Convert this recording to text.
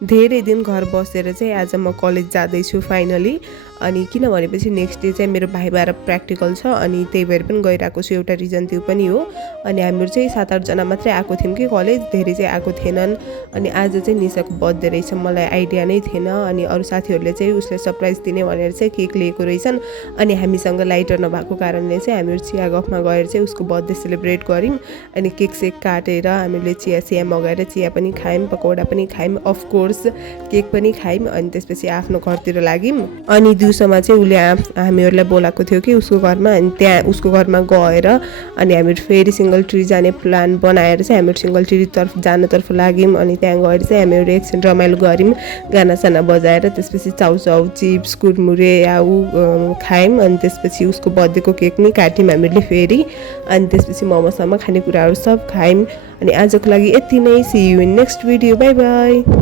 धेरै दिन घर बसेर चाहिँ आज म कलेज जाँदैछु फाइनली। अनि किन भनेपछि नेक्स्ट डे चाहिँ मेरो भाइबा र प्र्याक्टिकल छ, अनि त्यही भएर पनि गइरहेको छु। एउटा रिजन त्यो पनि हो। अनि हामीहरू चाहिँ 7-8 जना मात्रै आएको थियौँ कि कलेज, धेरै चाहिँ आएको थिएनन्। अनि आज चाहिँ निशाको बर्थडे रहेछ, मलाई आइडिया नै थिएन। अनि अरू साथीहरूले चाहिँ उसले सरप्राइज दिने भनेर चाहिँ केक लिएको रहेछन्। अनि हामीसँग लाइटर नभएको कारणले चाहिँ हामीहरू चिया गफमा गएर चाहिँ उसको बर्थडे सेलिब्रेट गऱ्यौँ। अनि केक सेक काटेर हामीले चिया मगाएर चिया पनि खायौँ, पकौडा पनि खायौँ, अफकोर्स केक पनि खायौँ। अनि त्यसपछि आफ्नो घरतिर लाग्यौँ। अनि दिउँसोमा चाहिँ उसले हामीहरूलाई बोलाएको थियो कि उसको घरमा, अनि त्यहाँ उसको घरमा गएर अनि हामीहरू फेरि सिङ्गल ट्री जाने प्लान बनाएर चाहिँ हामीहरू सिङ्गल ट्रीतर्फ जानतर्फ लाग्यौँ। अनि त्यहाँ गएर चाहिँ हामीहरू एकछिन रमाइलो गऱ्यौँ, गानासाना बजाएर। त्यसपछि चाउचाउ, चिप्स, कुरमुरे याउ खायौँ। अनि त्यसपछि उसको बर्थडेको केक नि काट्यौँ हामीहरूले फेरि। अनि त्यसपछि मोमोसम्म खानेकुराहरू सब खायौँ। अनि आजको लागि यति नै। See you in next video, bye by.